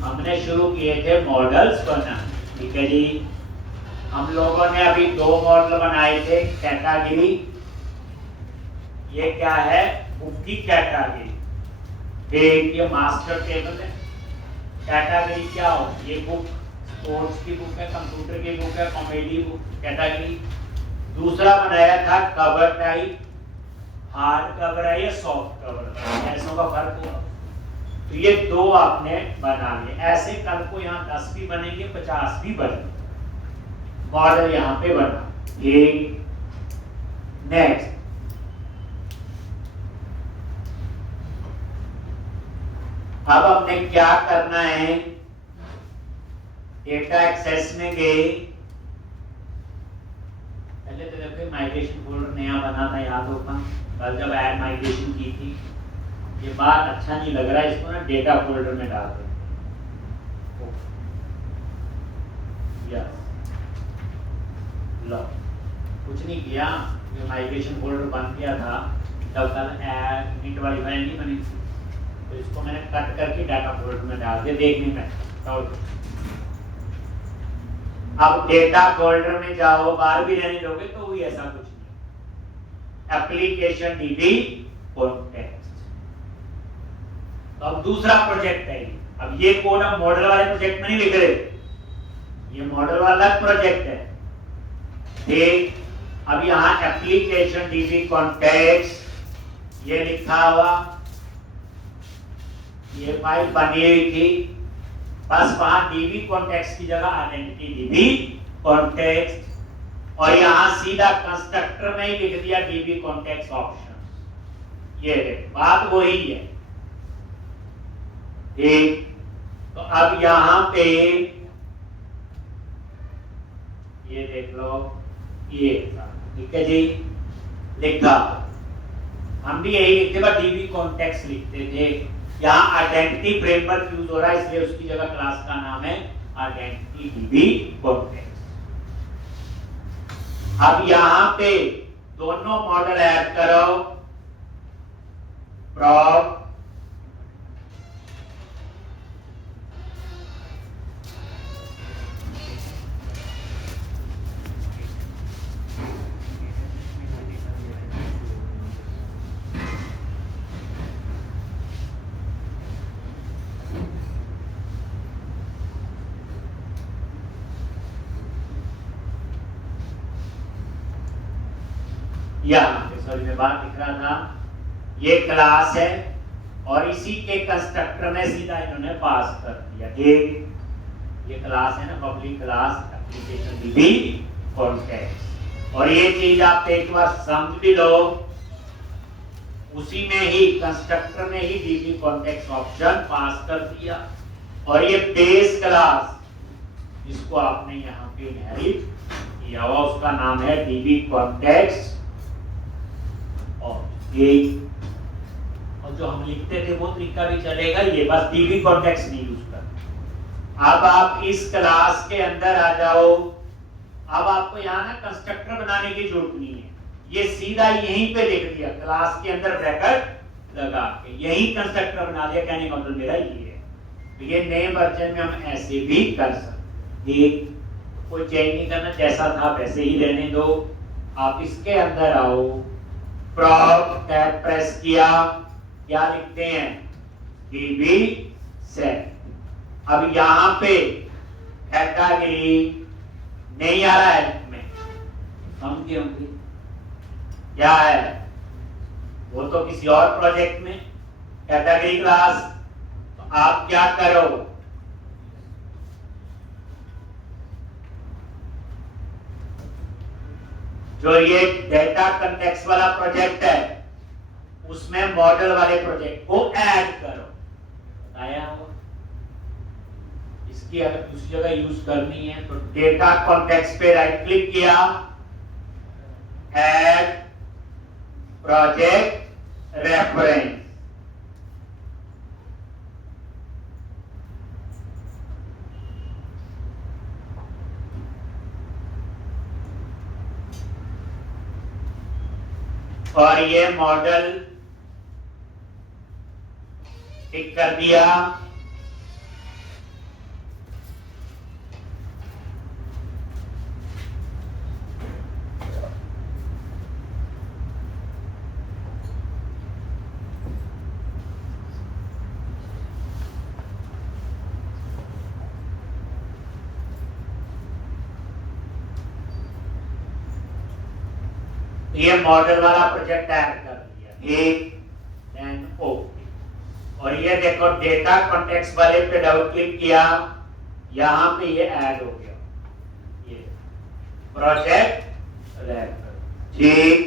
हमने शुरू किए थे मॉडल्स बनाना। ठीक है जी, हम लोगों ने अभी 2 मॉडल बनाए थे। कैटेगरी, ये क्या है, बुक की कैटेगरी। एक ये मास्टर टेबल है। कैटेगरी क्या हो, ये बुक स्पोर्ट्स की बुक है, कंप्यूटर की बुक है, कॉमेडी बुक, कैटेगरी। दूसरा बनाया था कवर टाइप, हार्ड कवर है या सॉफ्ट कवर है, ऐसों का फर्क हुआ। तो ये 2 आपने बना लिए। ऐसे कल को यहाँ 10 भी बनेंगे, 50 भी बनेंगे। मॉडल यहाँ पे बना। ये नेक्स्ट, अब हमने क्या करना है, डेटा एक्सेस में गए। पहले तो देखो माइग्रेशन फोल्डर नया बना था, याद होगा कल जब ऐड माइग्रेशन की थी। ये बात अच्छा नहीं लग रहा है, इसको ना डेटा फोल्डर में डाल दो। यस, लो कुछ नहीं किया, जो माइग्रेशन फोल्डर बन गया था तब कल ऐड इंट वाली फाइल नहीं बनी थी, तो इसको मैंने कट करके डाटा फोल्डर में डाल दिया देखने में। तो अब डेटा फोल्डर में जाओ, बाहर भी रहने दोगे तो भी ऐसा कुछ नहीं। Application DB context. तो अब दूसरा प्रोजेक्ट है। अब ये कोड हम मॉडल वाले प्रोजेक्ट में नहीं लिख रहे, ये मॉडल वाला प्रोजेक्ट है। देख, अब यहाँ एप्लीकेशन डीबी कॉन्टेक्स्ट ये लिखा हुआ, ये फाइल बनी हुई थी, बस वहां डीबी कॉन्टेक्स्ट की जगह आइडेंटिटी डीबी कॉन्टेक्स्ट, और यहां सीधा कंस्ट्रक्टर में ही लिख दिया डीबी कॉन्टेक्स्ट ऑप्शन। ये बात वही है। ठीक, तो अब यहां पे ये देख लो, ये ठीक है जी, लिखा। हम भी यही लिखते थे, डीबी कॉन्टेक्स्ट लिखते थे। यहाँ आइडेंटिटी फ्रेमवर्क यूज हो रहा है, इसलिए उसकी जगह क्लास का नाम है आइडेंटिटी डीबी कॉन्टेक्स्ट। अब यहाँ पे दोनों मॉडल ऐड करो, प्रॉप सॉरी मैं बात लिख रहा था, ये क्लास है और इसी के कंस्ट्रक्टर में सीधा इन्होंने पास कर दिया। ये क्लास है ना, public class application DB context, और ये चीज आप एक बार समझ भी लो, उसी में ही कंस्ट्रक्टर में ही डीबी कॉन्टेक्स्ट ऑप्शन पास कर दिया। और ये बेस क्लास जिसको आपने यहाँ पे इनहेरिट किया हुआ, उसका नाम है डीबी कॉन्टेक्स्ट। और जो हम लिखते थे वो तरीका भी चलेगा, ये बस डीबी कॉन्टेक्स्ट नहीं यूज कर। अब आप इस क्लास के अंदर आ जाओ। अब आपको यहाँ ना कंस्ट्रक्टर बनाने की जरूरत नहीं है, ये सीधा यहीं पे लिख दिया, क्लास के अंदर ब्रैकेट लगा के यही कंस्ट्रक्टर बना दिया। कहने का मतलब मेरा ये है। तो ये नए वर्जन में हम ऐसे भी कर सकते, कोई चेंज नहीं करना, जैसा था वैसे ही रहने दो। आप इसके अंदर आओ, प्रॉप टैब प्रेस किया, क्या लिखते हैं, डीबी सेट। अब यहां पे कैटेगरी नहीं आ रहा है, इसमें समझे होंगे क्या है, वो तो किसी और प्रोजेक्ट में कैटेगरी क्लास। तो आप क्या करो, जो ये डेटा कॉन्टेक्स्ट वाला प्रोजेक्ट है उसमें मॉडल वाले प्रोजेक्ट को ऐड करो, बताया होगा। इसकी अगर दूसरी जगह यूज करनी है तो डेटा कॉन्टेक्स्ट पे राइट क्लिक किया, ऐड प्रोजेक्ट रेफरेंस, और ये मॉडल टिक कर दिया। ये मॉडल वाला प्रोजेक्ट ऐड कर दिया, एक देन ओके। और ये देखो डेटा कॉन्टेक्स्ट वाले पे डबल क्लिक किया, यहां पे ये ऐड हो गया, ये प्रोजेक्ट रेफर। ठीक,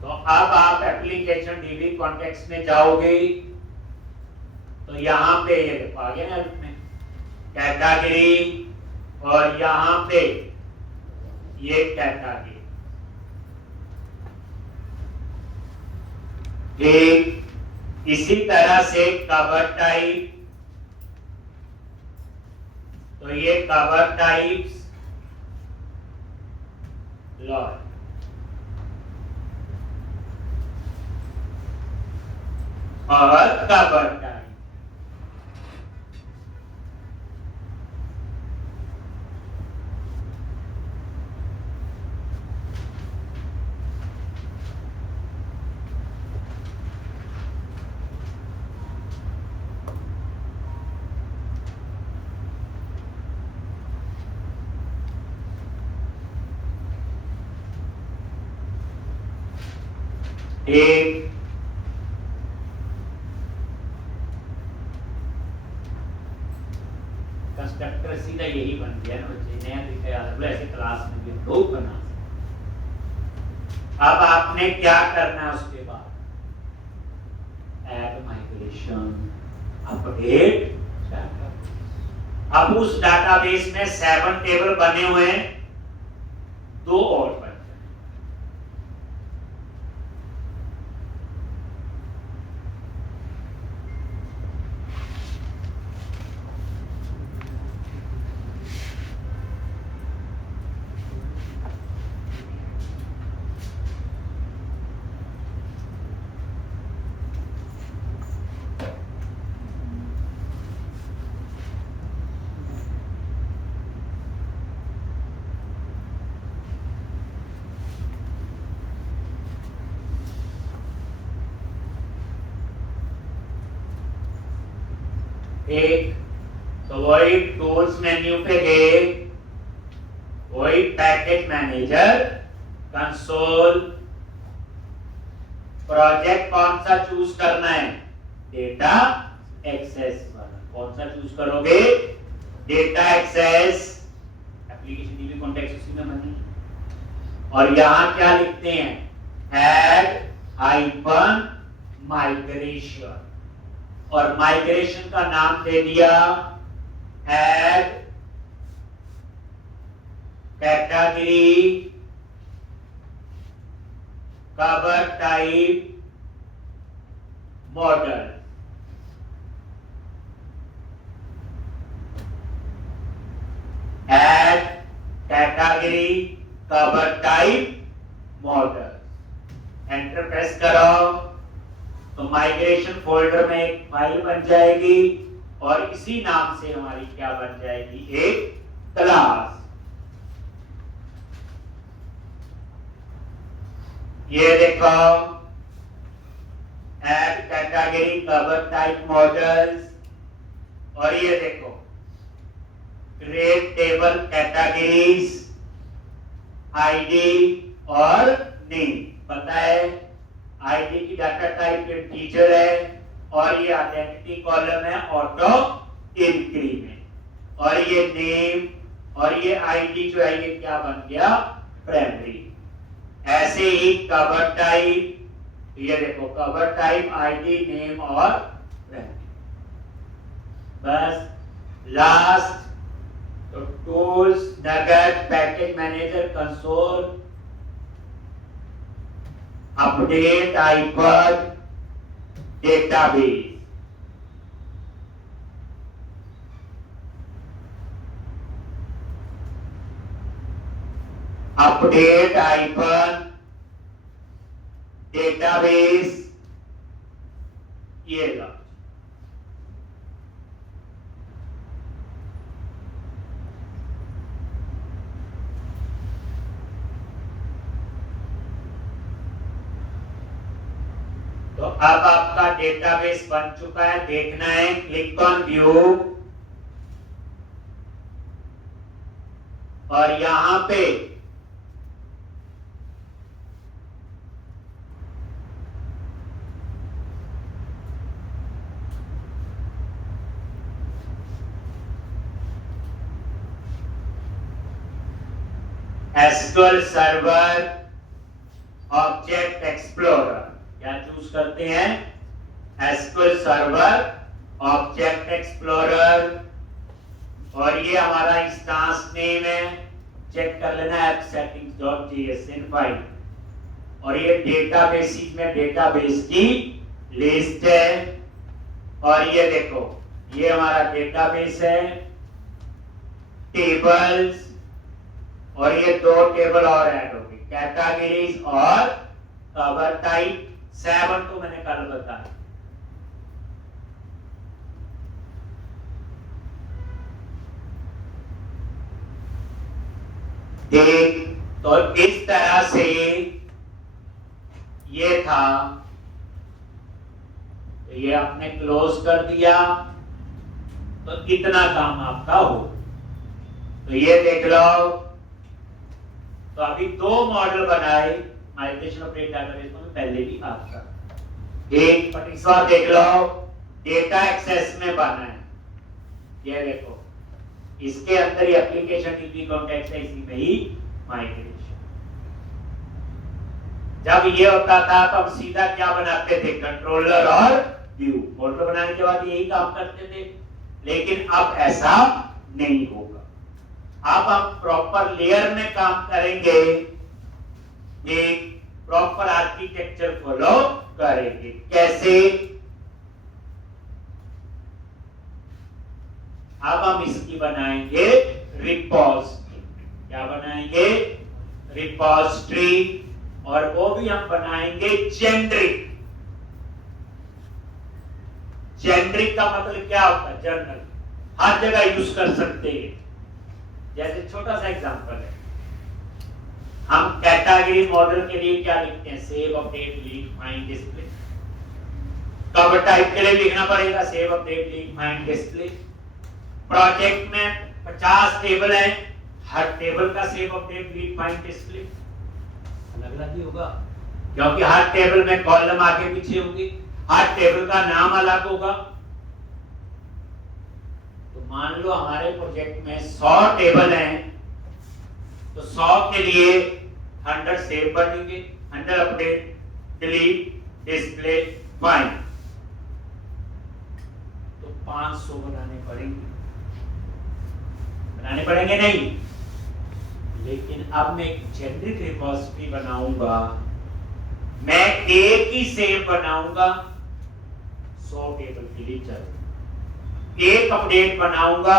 तो अब आप एप्लीकेशन डीबी कॉन्टेक्स्ट में जाओगे तो यहां पे ये देखो आ गया ना इसमें कैटेगरी, और यहां पे ये कैटेगरी। ठीक, इसी तरह से कवर टाइप, तो ये कवर टाइप्स लॉट, और कवर टाइप। एक कंस्ट्रक्टर सीधा यही बन गया ना बच्चे, नया तरीका याद, ऐसे क्लास में भी हम लोग बना सकते। अब आपने क्या करना है उसके बाद, ऐड माइग्रेशन, अपडेट डाटाबेस। अब उस डाटाबेस में 7 टेबल बने हुए हैं, 2 और बन जाए। एक तो वही टूल्स मेन्यू पे गए, वही पैकेज मैनेजर, कंसोल, प्रोजेक्ट कौन सा चूज करना है, डेटा एक्सेस वाला। कौन सा चूज करोगे, data access, application DB context उसी में बनी। और यहां क्या लिखते हैं, ऐड हाइफन माइग्रेशन, और माइग्रेशन का नाम दे दिया add category cover type model. Add category cover type model, enter press करो तो माइग्रेशन फोल्डर में एक फाइल बन जाएगी, और इसी नाम से हमारी क्या बन जाएगी, एक क्लास। ये देखो add category cover type models, और ये देखो क्रिएट टेबल कैटेगरीज, आईडी और नेम। पता है आईडी की डाटा टाइप इंटीजर है, और ये आइडेंटिटी कॉलम है ऑटो इंक्रीमेंट, और ये नेम और ये आईडी जो है ये क्या बन गया, प्राइमरी। ऐसे ही कवर टाइप, ये देखो कवर टाइप आईडी नेम और प्राइमरी। बस लास्ट तो tools, NuGet, package manager, console, update hyphen, database. Update hyphen, database, ये ला। तो अब आपका डेटाबेस बन चुका है, देखना है, क्लिक ऑन व्यू, और यहां पे एसक्यूएल सर्वर ऑब्जेक्ट एक्सप्लोरर, क्या चूज करते हैं? एसक्यूएल सर्वर ऑब्जेक्ट एक्सप्लोरर, और ये हमारा इंस्टेंस नेम है, चेक कर लेना appsettings.jsn फाइल, और ये डेटाबेसेस में डेटाबेस की लिस्ट है, और ये देखो ये हमारा डेटाबेस है, टेबल्स, और ये दो टेबल और ऐड हो गए, कैटेगरीज और कवर टाइप। 7 तो मैंने कल बताया। देख, तो इस तरह से ये था, ये आपने क्लोज कर दिया, तो इतना काम आपका हो। तो ये देख लो, तो अभी 2 मॉडल बनाए माइग्रेशन ऑफ डेटाबेस में, पहले भी आपका एक पटिस्वा देख लो, डेटा एक्सेस में बना है, ये देखो इसके अंदर ही एप्लीकेशन डीबी कॉन्टेक्स्ट है, इसी में ही माइग्रेशन। जब ये होता था तो हम सीधा क्या बनाते थे? कंट्रोलर और व्यू। फोल्डर बनाने के बाद यही काम करते थे, लेकिन अब ऐसा नहीं होगा। अब हम प्रॉपर लेयर में काम करेंगे, एक प्रॉपर आर्किटेक्चर फॉलो करेंगे। कैसे? अब हम इसकी बनाएंगे रिपोजिटरी। क्या बनाएंगे? रिपोजिटरी, और वो भी हम बनाएंगे जेनरिक। जेनरिक का मतलब क्या होता है? जनरल, हर जगह यूज कर सकते हैं। जैसे छोटा सा एग्जांपल है, हम कैटेगरी मॉडल के लिए क्या लिखते हैं? Save, update, delete, find, display. Cover type के लिए लिखना पड़ेगा save, update, delete, find, display. Project में 50 टेबल हैं, हर टेबल का save, update, delete, find, display अलग अलग ही होगा, क्योंकि हर टेबल में कॉलम आगे पीछे होंगे, हर टेबल का नाम अलग होगा। तो मान लो हमारे प्रोजेक्ट में 100 टेबल हैं, तो 100 के लिए 100 सेव बनेंगे, 100 अपडेट, डिलीट, डिस्प्ले, फाइंड, तो 500 बनाने पड़ेंगे नहीं। लेकिन अब मैं एक जेनरिक रिपोजिटरी बनाऊंगा, मैं एक ही सेव बनाऊंगा, 100 टेबल के लिए चलेगा। एक अपडेट बनाऊंगा,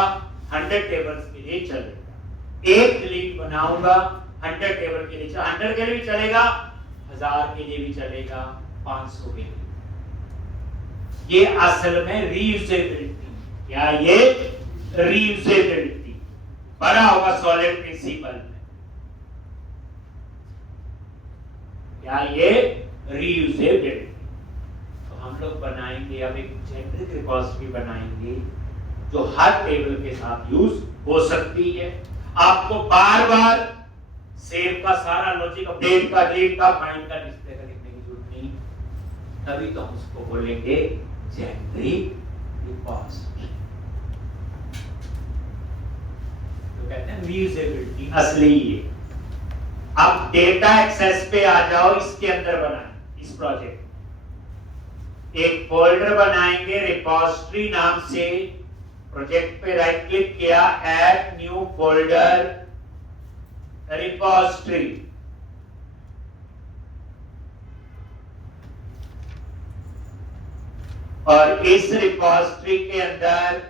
100 टेबल्स के लिए चलेगा। एक डिलीट बनाऊंगा, 100 टेबल के लिए, 100 के लिए भी चलेगा, 1000 के लिए भी चलेगा, 500 के लिए। ये असल में रीयूजेबिलिटी, क्या ये रीयूजेबिलिटी बड़ा होगा सॉलिड प्रिंसिपल में, क्या ये रीयूजेबिलिटी। तो हम लोग बनाएंगे अब एक जेनरिक रिपोजिटरी बनाएंगे जो हर टेबल के साथ यूज हो सकती है। आपको बार बार सेव का सारा लॉजिक, अपडेट का, डिलीट का, फाइंड का, डिस्प्ले का लिखने की जरूरत नहीं, तभी तो हम उसको बोलेंगे जेनरिक रिपोजिटरी। तो कहते हैं रीयूजेबिलिटी असली ये। अब डेटा एक्सेस पे आ जाओ, इसके अंदर बनाए इस प्रोजेक्ट एक फोल्डर बनाएंगे रिपोजिटरी नाम से। प्रोजेक्ट पे राइट क्लिक किया, ऐड न्यू फोल्डर रिपोजिटरी, और इस रिपोजिटरी के अंदर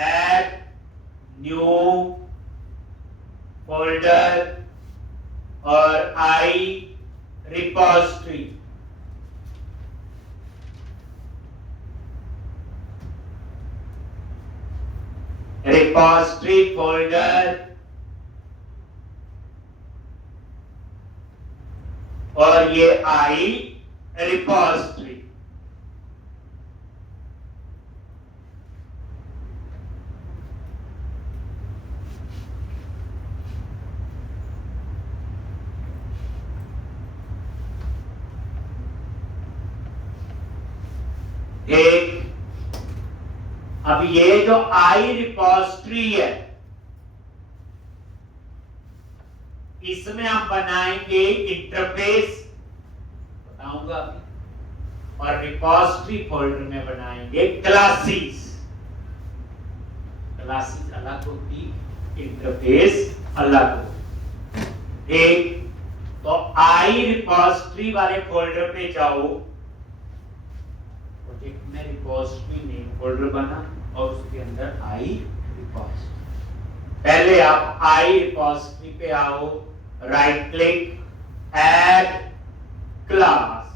ऐड न्यू फोल्डर और आई रिपोजिटरी। रिपोजिटरी फोल्डर और ये आई रिपोजिटरी। एक, अब ये जो आई रिपोजिटरी है, इसमें हम बनाएंगे इंटरफेस, बताऊंगा अभी, और रिपॉजिटरी फोल्डर में बनाएंगे क्लासेस। क्लासेस अलग होती, इंटरफेस अलग होती। ठीक, तो आई रिपॉजिटरी वाले फोल्डर पे जाओ, प्रोजेक्ट में रिपॉजिटरी नेम फोल्डर बना और उसके अंदर आई रिपॉजिटरी। पहले आप आई रिपॉजिटरी पे आओ, राइट क्लिक, ऐड क्लास,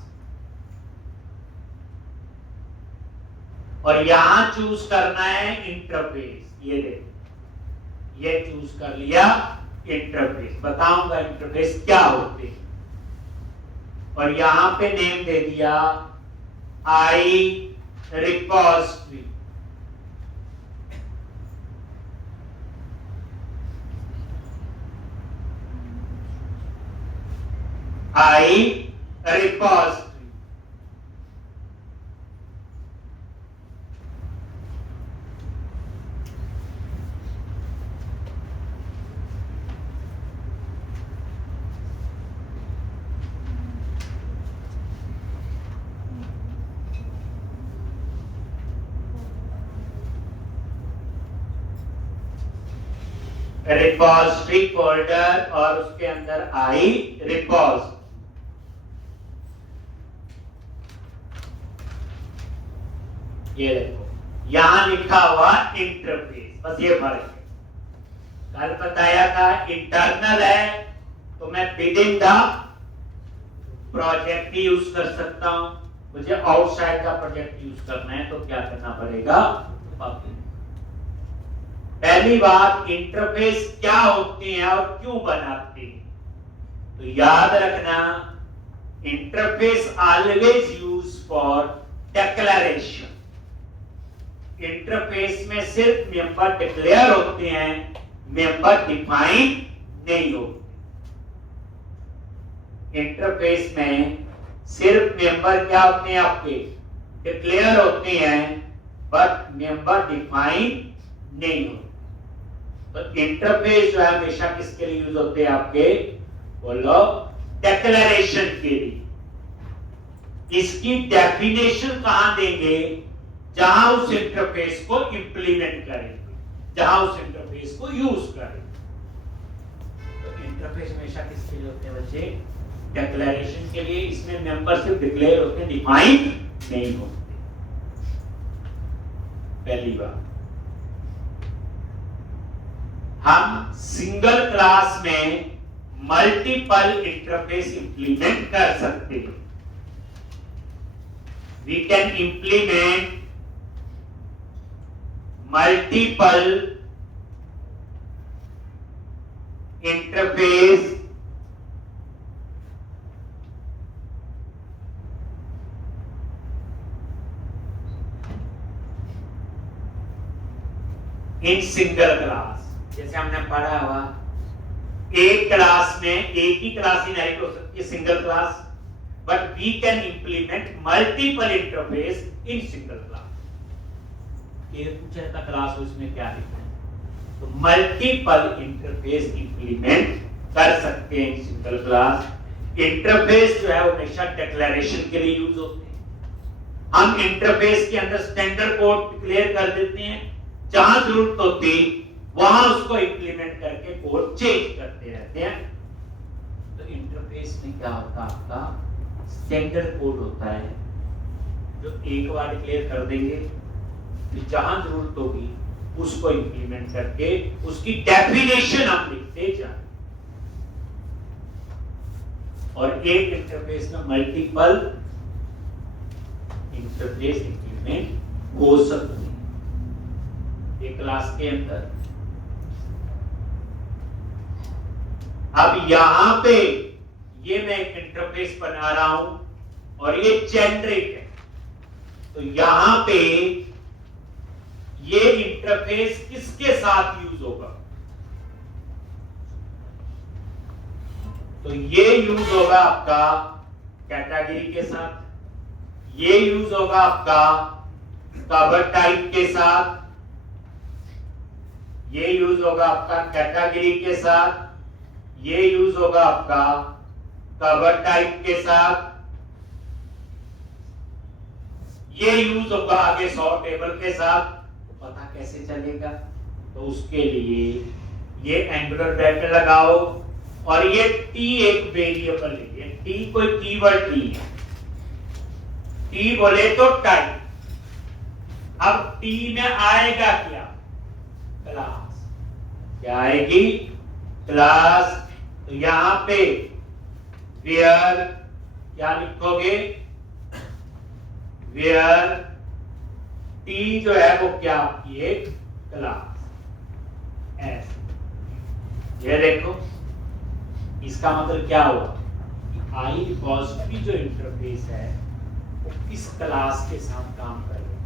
और यहां चूज करना है इंटरफेस। ये देखो, ये चूज कर लिया इंटरफेस। बताऊंगा इंटरफेस क्या होते हैं, और यहां पे नेम दे दिया आई रिपॉजिटरी। आई रिपॉजिटरी। रिपॉजिटरी फोल्डर और उसके अंदर आई रिपॉजिटरी। ये देखो यहां लिखा हुआ इंटरफेस, बस ये फर्क है। कल बताया था इंटरनल है तो मैं with in the project use कर सकता हूं, मुझे आउटसाइड का प्रोजेक्ट यूज करना है तो क्या करना पड़ेगा, पब्लिक। पहली बात, इंटरफेस क्या होते हैं और क्यों बनाते हैं, तो याद रखना interface always use for declaration. Interface में सिर्फ मेंबर डिक्लेयर होते हैं, मेंबर डिफाइन नहीं होते। इंटरफेस में सिर्फ मेंबर क्या होते हैं, आपके डिक्लेयर होते हैं, बट मेंबर डिफाइन नहीं होते। तो इंटरफेस जो है हमेशा किसके लिए यूज होते हैं, आपके बोलो डिक्लेरेशन के लिए। इसकी डेफिनेशन कहां देंगे, जहां उस इंटरफेस को इंप्लीमेंट करेंगे, जहां उस इंटरफेस को यूज करेंगे। तो इंटरफेस हमेशा किसके लिए होते हैं बच्चे, डिक्लेरेशन के लिए। इसमें मेंबर सिर्फ डिक्लेयर होते हैं, डिफाइन नहीं होते। पहली बात, हम सिंगल क्लास में मल्टीपल इंटरफेस इंप्लीमेंट कर सकते हैं। We can implement multiple interface in single class. जैसे हमने पढ़ा हुआ, एक क्लास में एक ही क्लास इनहेरिट हो सकती है, single class, but we can implement multiple interface in single class. ये पूछा जाता क्लास हो, इसमें क्या लिखना है, तो मल्टीपल इंटरफेस इंप्लीमेंट कर सकते हैं इन सिंगल क्लास। इंटरफेस जो है वो हमेशा डिक्लेरेशन के लिए यूज होते हैं। हम इंटरफेस के अंदर स्टैंडर्ड कोड डिक्लेयर कर देते हैं, जहां जरूरत होती वहां उसको इंप्लीमेंट करके कोड चेंज करते रहते हैं। तो इंटरफेस में क्या होता है, आपका स्टैंडर्ड कोड होता है जो एक बार डिक्लेयर कर देंगे, फिर जहां जरूरत होगी उसको इंप्लीमेंट करके उसकी डेफिनेशन हम लिखते जाए। और एक इंटरफेस में मल्टीपल इंटरफेस इंप्लीमेंट हो सकते हैं एक क्लास के अंदर। अब यहां पे ये मैं एक इंटरफेस बना रहा हूं और ये जेनरिक है, तो यहां पे ये इंटरफेस किसके साथ यूज होगा, तो ये यूज होगा आपका कैटेगरी के साथ, ये यूज होगा आपका कवर टाइप के साथ, ये यूज होगा आपका कैटेगरी के साथ, ये यूज होगा आपका कवर टाइप के साथ, ये यूज होगा आगे सॉर्ट टेबल के साथ। तो पता कैसे चलेगा? तो उसके लिए ये एंगुलर ब्रैकेट लगाओ और ये टी एक वेरिएबल लीजिए। टी कोई कीवर्ड नहीं है, टी बोले तो टाइप। अब टी में आएगा क्या? क्लास। क्या आएगी? क्लास। तो यहां पे वेयर क्या लिखोगे? वेयर टी जो है वो क्या आपकी एक क्लास। ऐसे ये देखो, इसका मतलब क्या हुआ? आई रिपॉजिटरी जो इंटरफेस है वो किस क्लास के साथ काम कर रही है?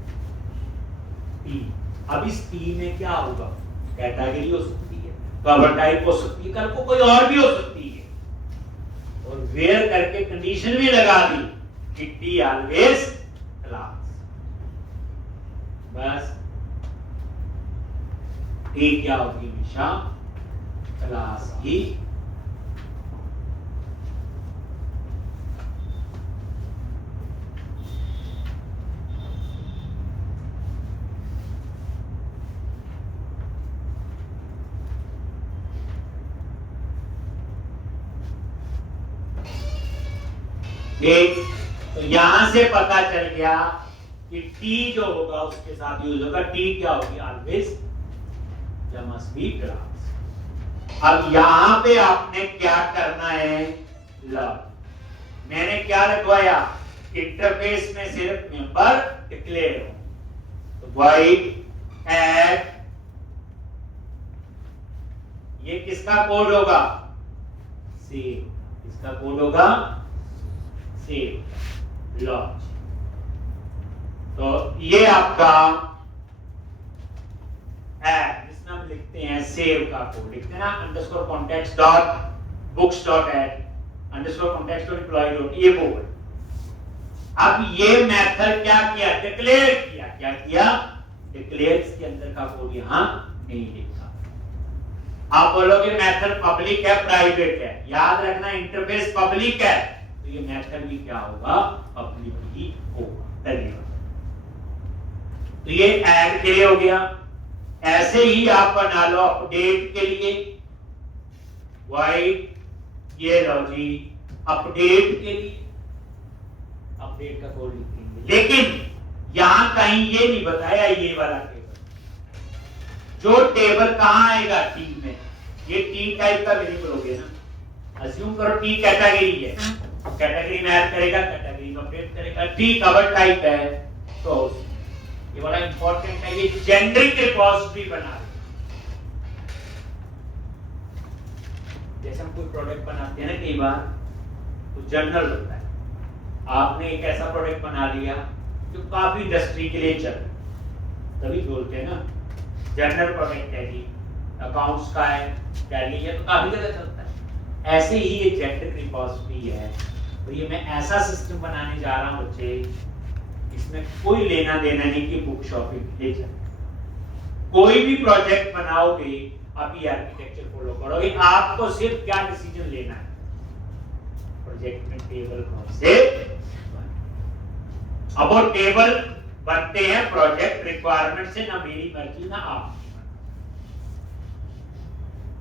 टी। अब इस टी में क्या होगा? कैटेगरी हो सकती है, कवर टाइप हो सकती है, कल को कोई और भी हो सकती है। और वेयर करके कंडीशन भी लगा दी कि टी ऑलवेज क्लास। बस टी क्या होगी? हमेशा क्लास ही। ठीक, तो यहां से पता चल गया कि टी जो होगा उसके साथ यूज होगा। टी क्या होगी? Always must be class. अब यहां पे आपने क्या करना है? लव। मैंने क्या लिखवाया? इंटरफेस में सिर्फ मेंबर डिक्लेयर हो। तो void add, ये किसका कोड होगा? सेव। किसका कोड होगा? Save launch. तो ये आपका ऐड, जिसमें हम लिखते हैं सेव का कोड, लिखते हैं ना underscore context dot books dot add underscore context dot employ dot, ये वो है। अब ये मेथड क्या किया? डिक्लेयर किया। क्या किया? डिक्लेयर के अंदर का कोड यहां नहीं लिखा। आप बोलोगे मेथड पब्लिक है प्राइवेट है, याद रखना इंटरफेस पब्लिक है तो ये मेथड भी क्या होगा? पब्लिक ही होगा। धन्यवाद। तो ये ऐड के लिए हो गया। ऐसे ही आप बना लो अपडेट के लिए, वाइड ये लो जी अपडेट के लिए, अपडेट का कोड लिखेंगे। लेकिन यहां कहीं ये नहीं बताया ये वाला टेबल। जो टेबल कहां आएगा? टी में। ये टी टाइप का वेरिएबल हो गया ना। अज्यूम करो टी कैटेगरी है, कैटेगरी में ऐड करेगा, कैटेगरी में अपडेट करेगा। टी कवर टाइप है तो ये बड़ा इंपॉर्टेंट है, ये जेनरिक रिपॉजिटरी बना रहे। जैसे हम कोई प्रोडक्ट बनाते हैं ना, कई बार तो जनरल होता है। आपने एक ऐसा प्रोडक्ट बना लिया जो काफी इंडस्ट्री के लिए चल, तभी बोलते हैं ना जनरल प्रोडक्ट है जी, अकाउंट्स का है, टैली है, तो काफी जगह चलता है। ऐसे ही ये जेनरिक रिपॉजिटरी है। तो ये मैं ऐसा सिस्टम बनाने जा रहा हूं बच्चे, इसमें कोई लेना देना नहीं कि बुक शॉपिंग ले जाए। कोई भी प्रोजेक्ट बनाओगे आप ये आर्किटेक्चर फॉलो करोगे। आपको सिर्फ क्या डिसीजन लेना है? प्रोजेक्ट में टेबल कौन से, अब वो टेबल बनते हैं प्रोजेक्ट रिक्वायरमेंट से, ना मेरी मर्जी ना आपकी।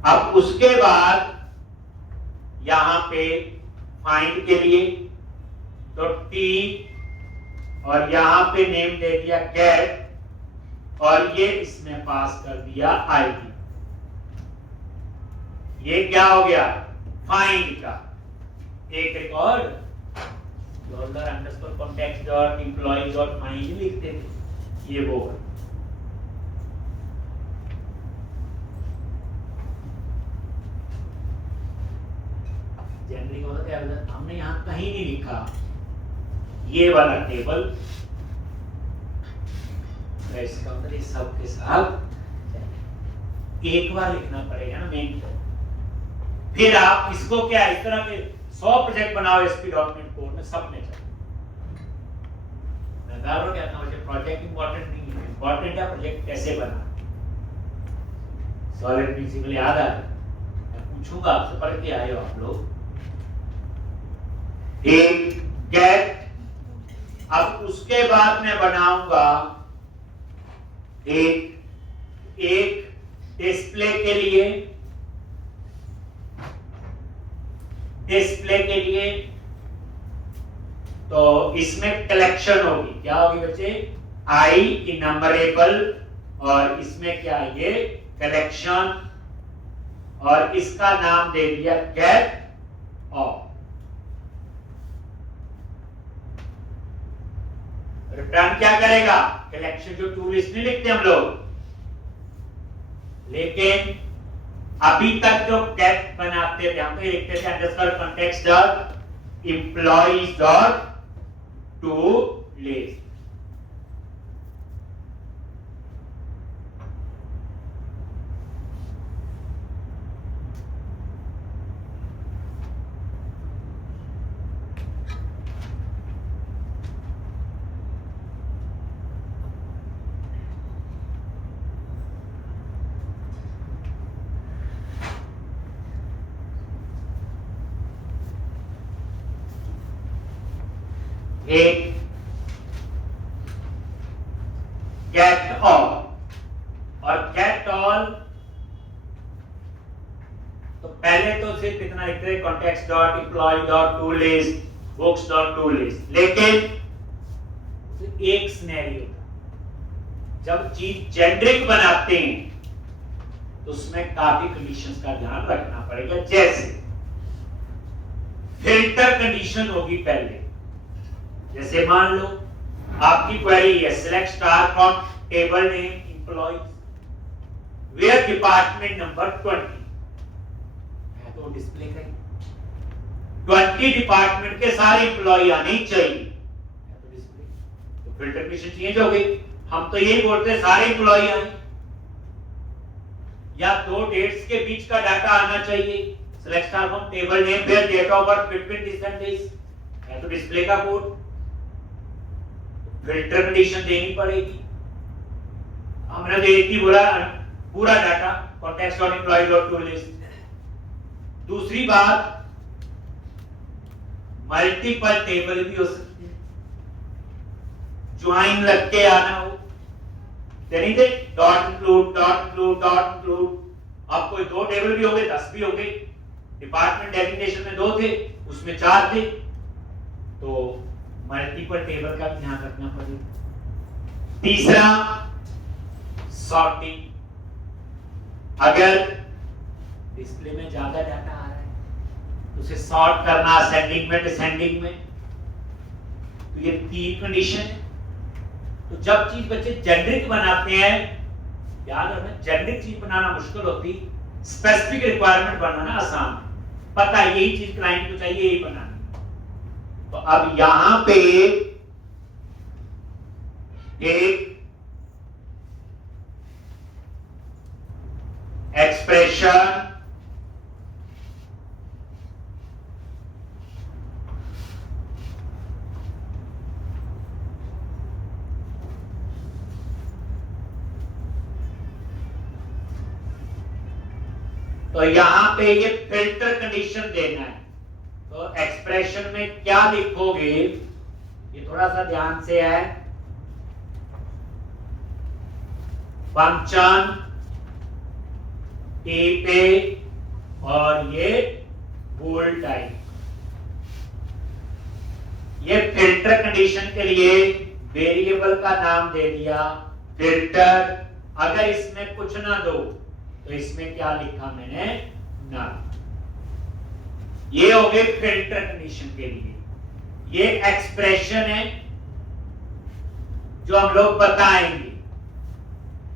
अब उसके बाद यहां पे फाइंड के लिए तो टी और यहां पे नेम दे दिया गेट और ये इसमें पास कर दिया आईडी। ये क्या हो गया? फाइंड का एक record dollar underscore context dot employ dot find लिखते थे, ये वो है। जनरली होता है, हमने यहां कहीं नहीं लिखा ये वाला टेबल, इसका मतलब ये सब के साथ एक बार लिखना पड़ेगा ना मेन। फिर आप इसको क्या इस तरह के 100 प्रोजेक्ट बनाओ ASP.NET कोड में, सब में चले। मैं दारो कहता हूं मुझे प्रोजेक्ट इंपॉर्टेंट नहीं है, इंपॉर्टेंट है प्रोजेक्ट कैसे बना। सॉलिड प्रिंसिपल याद आ पूछूंगा आपसे, पढ़ के आए हो आप लोग। एक गेट, अब उसके बाद मैं बनाऊंगा एक डिस्प्ले के लिए, तो इसमें कलेक्शन होगी, क्या होगी बच्चे, आई इनमरेबल, और इसमें क्या है ये कलेक्शन, और इसका नाम दे दिया गेट ऑफ। रिटर्न क्या करेगा, कलेक्शन जो टू लिस्ट नहीं लिखते हम लोग, लेकिन अभी तक जो गेट बनाते थे हम तो लिखते थे underscore context dot employees dot to list. एक गेट ऑल, और गेट ऑल तो पहले तो सिर्फ इतना लिखते थे context dot employ dot to list, books dot to list, लेकिन एक सिनेरियो था, जब चीज जेनरिक बनाते हैं तो उसमें काफी कंडीशंस का ध्यान रखना पड़ेगा। जैसे फिल्टर कंडीशन होगी पहले, जैसे मान लो आपकी क्वेरी है select star from table name employees where department number 20, मैं तो डिस्प्ले करें 20 डिपार्टमेंट के सारे एम्प्लॉय आने चाहिए, तो डिस्प्ले, तो फिल्टर कंडीशन चेंज हो गई। हम तो यही बोलते हैं सारे एम्प्लॉय आए, या दो डेट्स के बीच का डाटा आना चाहिए, select star from table name where date of birth between this and this, है तो डिस्प्ले का कोड, फिल्टर कंडीशन देनी पड़ेगी। हमने तो एक ही बोला पूरा data context dot employ dot to list. दूसरी बात, मल्टीपल टेबल भी हो सकती है, ज्वाइन लग के आना हो, यानी कि dot include dot include dot include, आप कोई दो टेबल भी हो गए 10 भी हो गए, डिपार्टमेंट डेफिनेशन में 2 थे उसमें 4 थे, तो मल्टीपल टेबल का भी ध्यान रखना पड़ेगा। तीसरा सॉर्टिंग, अगर डिस्प्ले में ज्यादा डाटा आ रहा है तो उसे सॉर्ट करना असेंडिंग में डिसेंडिंग में, तो ये 3 कंडीशन है। तो जब चीज बच्चे जेनरिक बनाते हैं, याद रखना जेनरिक चीज बनाना मुश्किल होती, स्पेसिफिक रिक्वायरमेंट बनाना आसान, पता है यही चीज क्लाइंट को चाहिए यही बनाना। तो अब यहां पे एक एक्सप्रेशन तो यहां पे ये फिल्टर कंडीशन देना है, तो एक्सप्रेशन में क्या लिखोगे ये थोड़ा सा ध्यान से है, फंक्शन ए पे और ये बोल्ड टाइप, ये फिल्टर कंडीशन के लिए वेरिएबल का नाम दे दिया फिल्टर। अगर इसमें कुछ ना दो तो इसमें क्या लिखा मैंने, नल। ये हो गए फिल्टर कंडीशन के लिए। ये एक्सप्रेशन है जो हम लोग बताएंगे।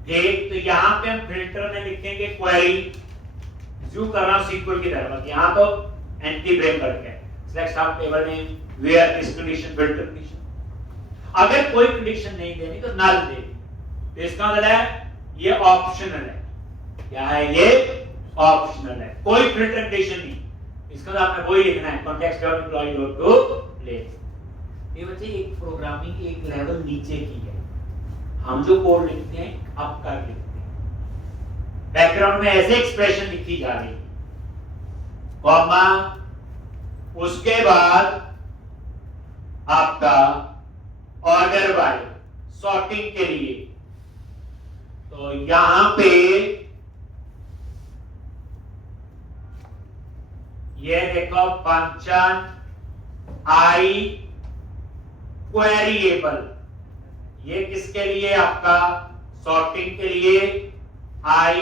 ठीक, तो यहां पे हम फिल्टर में लिखेंगे क्वेरी, जो कर रहा हूं सीक्वल की तरह, यहां तो एंटी ब्रेक करके select star table name where this condition filter condition. अगर कोई कंडीशन नहीं देनी तो नल दे, तो इसका मतलब है ये ऑप्शनल है। क्या है ये, ऑप्शनल है, कोई फिल्टर कंडीशन नहीं, इसका मतलब आपने वही लिखना है context dot employ dot to list. ये बच्चे एक प्रोग्रामिंग एक लेवल नीचे की है, हम जो कोड लिखते हैं अप कर लिखते हैं, बैकग्राउंड में ऐसे एक्सप्रेशन लिखी जा रही है, कॉमा, उसके बाद आपका ऑर्डर बाय सॉर्टिंग के लिए। तो यहां पे ये देखो फंक्शन आई क्वेरिएबल, ये किसके लिए? आपका सॉर्टिंग के लिए आई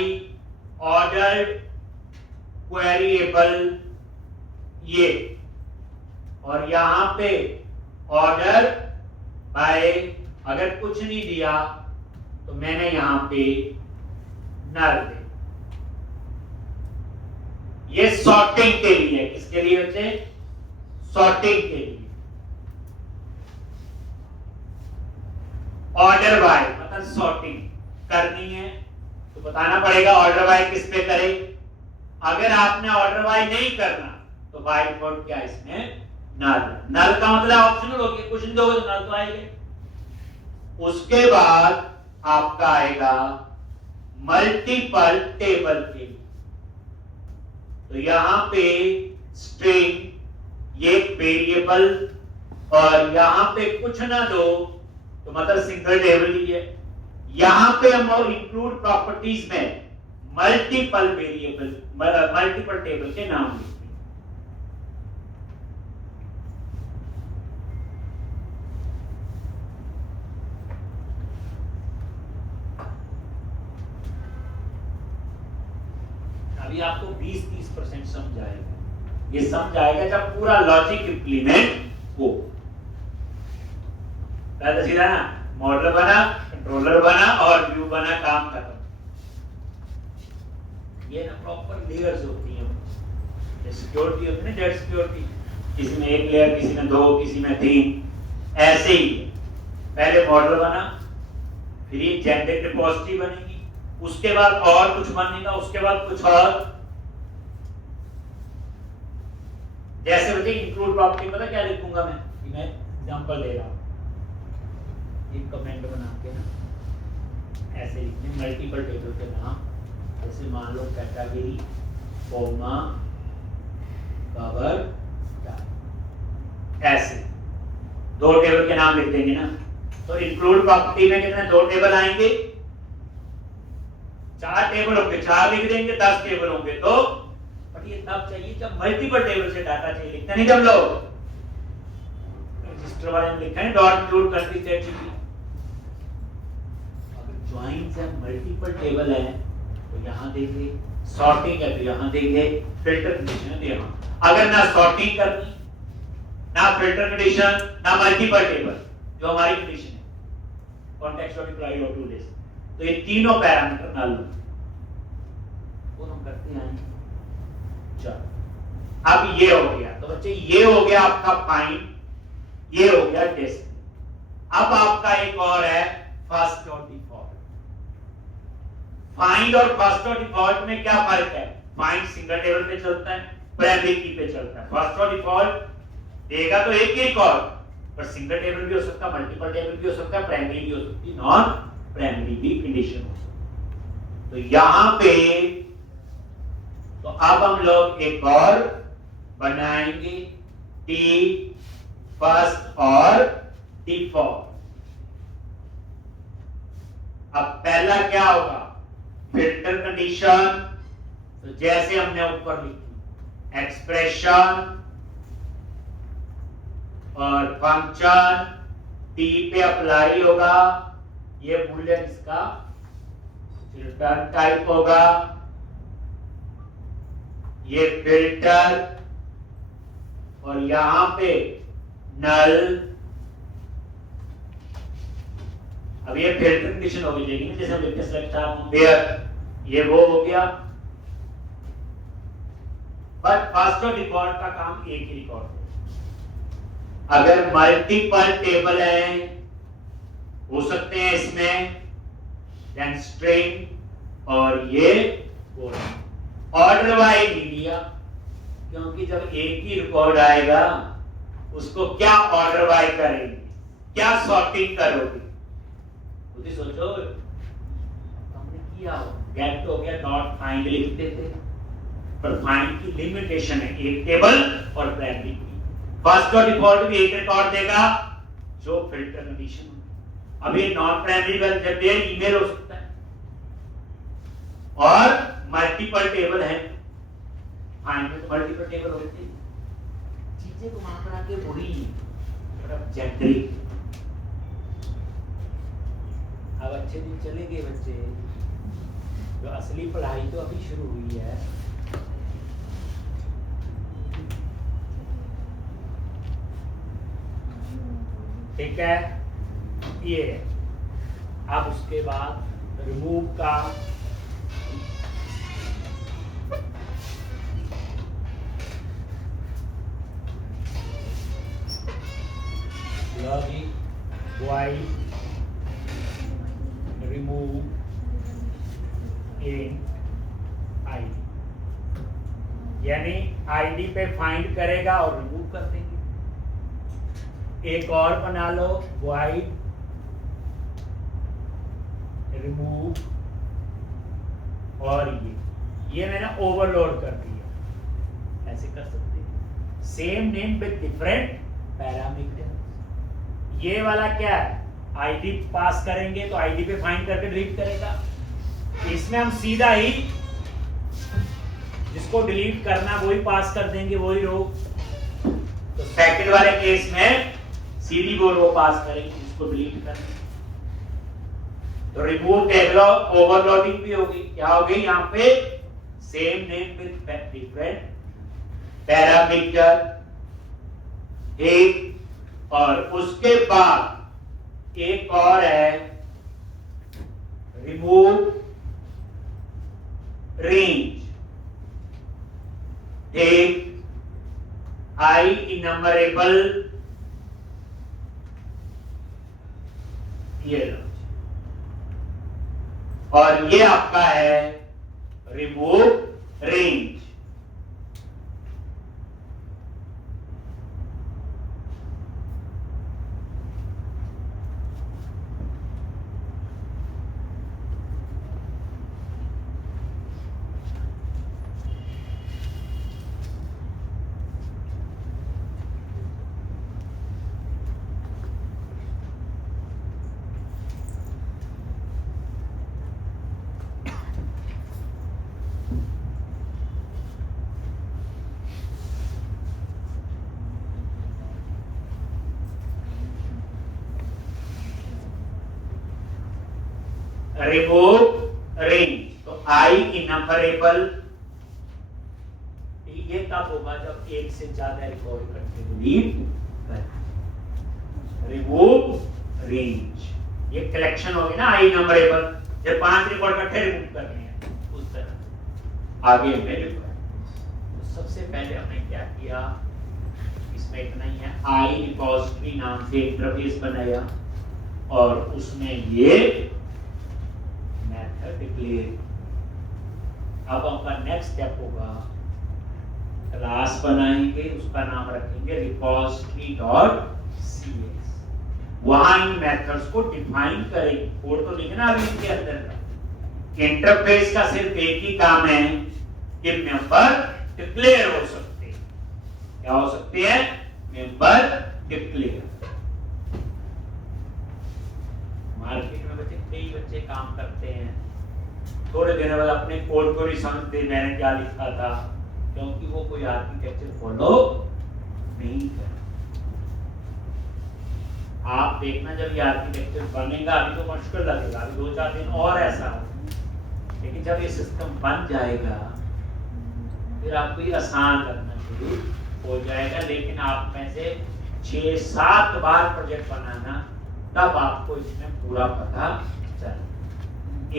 ऑर्डर क्वेरिएबल ये, और यहां पे ऑर्डर बाय अगर कुछ नहीं दिया तो मैंने यहां पे नल दे। ये सॉर्टिंग के लिए, किसके लिए बच्चे? सॉर्टिंग के लिए। ऑर्डर बाय मतलब सॉर्टिंग करनी है तो बताना पड़ेगा ऑर्डर बाय किस पे करें। अगर आपने ऑर्डर बाय नहीं करना तो बाय डिफॉल्ट क्या इसमें? नल। नल का मतलब ऑप्शनल हो गया, कुछ नहीं दोगे तो नल तो आएगा। उसके बाद आपका आएगा मल्टीपल टेबल के लिए। तो यहां पे स्ट्रिंग ये वेरिएबल, और यहां पे कुछ ना दो तो मतलब सिंगल टेबल ही है। यहां पे हम और इंक्लूड प्रॉपर्टीज में मल्टीपल वेरिएबल मल्टीपल टेबल के नाम लिखते हैं। अभी आपको 20-30% समझ आएगा। ये समझ आएगा जब पूरा लॉजिक इंप्लीमेंट हो। पहले सीधा ना मॉडल बना, कंट्रोलर बना और व्यू बना, काम खत्म। ये ना प्रॉपर लेयर्स होती हैं। सिक्योरिटी होती है ना, डेटा सिक्योरिटी, किसी में एक लेयर, किसी में दो, किसी में तीन, ऐसे ही पहले मॉडल बना, फिर ये जनरेट रिपोजिटरी बनेगी, उसके बाद और कुछ बनेगा, उसके बाद कुछ और। जैसे बच्चे इंक्लूड प्रॉपर्टी, पता क्या लिखूंगा मैं एग्जांपल दे रहा हूं, एक कमेंट बना के ना ऐसे लिखने मल्टीपल टेबल के नाम, जैसे मान लो कैटेगरी कॉमा कवर, ऐसे दो टेबल के नाम लिख देंगे ना। तो इंक्लूड प्रॉपर्टी में कितने? 2 टेबल आएंगे। 4 टेबल होंगे, 4 लिख देंगे, 10 टेबल होंगे तो। बट ये तब चाहिए जब मल्टीपल टेबल से डाटा चाहिए, लिखते नहीं जब लोग रजिस्टर वाले में लिखते हैं dot include country set GP. अगर ज्वाइन से मल्टीपल टेबल है तो यहां देंगे, सॉर्टिंग है तो यहां देंगे, फिल्टर कंडीशन है तो यहां। अगर ना सॉर्टिंग करनी, ना फिल्टर कंडीशन, ना मल्टीपल टेबल, जो हमारी कंडीशन है कॉन्टेक्स्ट ऑफ इम्प्लॉई और टू डेज, तो ये तीनों पैरामीटर नल वो हम करते हैं। चलो अब ये हो गया, तो बच्चे ये हो गया आपका फाइंड, ये हो गया टेस्ट। अब आपका एक और है फर्स्ट और डिफॉल्ट। फाइंड और फर्स्ट और डिफॉल्ट में क्या फर्क है? फाइंड सिंगल टेबल पे चलता है, प्राइमरी की पे चलता है। फर्स्ट और डिफॉल्ट देगा तो एक ही रिकॉर्ड, पर सिंगल टेबल भी हो सकता है, मल्टीपल टेबल भी हो सकता है, प्राइमरी भी हो सकती है, नॉन प्राइमरी भी कंडीशन हो सकती है। तो यहां पे तो अब हम लोग एक और बनाएंगे टी फर्स्ट और डिफॉल्ट। अब पहला क्या होगा? फिल्टर कंडीशन, तो जैसे हमने ऊपर लिखी एक्सप्रेशन और फंक्शन टी पे अप्लाई होगा, ये बुलियन इसका रिटर्न टाइप होगा, ये फिल्टर, और यहां पे नल। अब ये फिल्टर कंडीशन हो गई, जैसे हम लिखते सेलेक्ट कंपेयर, ये वो हो गया। बट फर्स्ट और डिफॉल्ट का काम एक ही रिकॉर्ड है। अगर मल्टीपल टेबल है हो सकते हैं इसमें, देन स्ट्रिंग, और ये ऑर्डर वाइज नहीं लिया, क्योंकि जब एक ही रिकॉर्ड आएगा उसको क्या ऑर्डर वाइज करेंगे, क्या सॉर्टिंग करोगे, खुद ही सोचो। हमने किया गेट हो गया, नॉट फाइंड लिखते थे, पर फाइंड की लिमिटेशन है एक टेबल और प्राइमरी की। फर्स्ट और डिफॉल्ट भी एक रिकॉर्ड देगा जो फिल्टर कंडीशन। अब ये नॉन प्राइमरी जब ये ईमेल हो सकता है और मल्टीपल टेबल है, फाइंड में तो मल्टीपल टेबल होते हैं, चीजें तो वहां पर आके वही जेनरिक। अब अच्छे दिन चले गए बच्चे, जो असली पढ़ाई तो अभी शुरू हुई है। ठीक है, ये अब उसके बाद रिमूव का logic while remove in ID, यानी आईडी पे फाइंड करेगा और रिमूव कर देंगे। एक और बना लो वाइल रिमूव, और ये मैंने ओवरलोड कर दिया, ऐसे कर सकते हैं। Same name with different parameter. ये वाला क्या है, आईडी पास करेंगे तो आईडी पे फाइंड करके डिलीट करेगा। इसमें हम सीधा ही जिसको डिलीट करना वही पास कर देंगे, वही रो। तो सेकंड वाले केस में सीधी वो रो पास करेंगे जिसको डिलीट करना। तो रिमूव टेबल ओवरलोडिंग भी होगी। क्या होगी यहाँ पे, same name with different parameter, एक। और उसके बाद एक और है रिमूव रेंज, एक आई इनमरेबल, ये लो। और ये आपका है रिमूव रेंज। रिमूव रेंज, तो आई इनमरेबल, ये तब होगा जब एक से ज्यादा रिकॉर्ड करके डिलीट कर। रिमूव रेंज, ये कलेक्शन होगी ना आई इनमरेबल, जब 5 रिकॉर्ड इकट्ठे रिमूव करने हैं उस तरह। आगे तो सबसे पहले हमने क्या किया, इसमें इतना ही है, आई रिपोजिटरी नाम से इंटरफेस बनाया और उसमें ये डिक्लेयर। अब आपका नेक्स्ट स्टेप होगा, क्लास बनाएंगे, उसका नाम रखेंगे रिपोजिटरी डॉट सीएस। वहां इन मेथड्स को डिफाइन करेंगे। कोड तो लिखना अभी इनके अंदर का। इंटरफेस का सिर्फ एक ही काम है कि मेंबर डिक्लेयर हो सकते हैं। क्या हो सकते हैं, मेंबर डिक्लेयर। मार्केट में बच्चे कई बच्चे काम करते हैं, थोड़े दिन बाद अपने कोड को नहीं समझते मैंने क्या लिखा था, क्योंकि वो कोई आर्किटेक्चर फॉलो नहीं कर। आप देखना जब ये आर्किटेक्चर बनेगा, अभी तो मुश्किल लगेगा, अभी 2-4 दिन और ऐसा हो, लेकिन जब ये सिस्टम बन जाएगा फिर आपको ये आसान करना शुरू हो जाएगा। लेकिन आप में से 6-7 बार प्रोजेक्ट बनाना, तब आपको इसमें पूरा पता चले।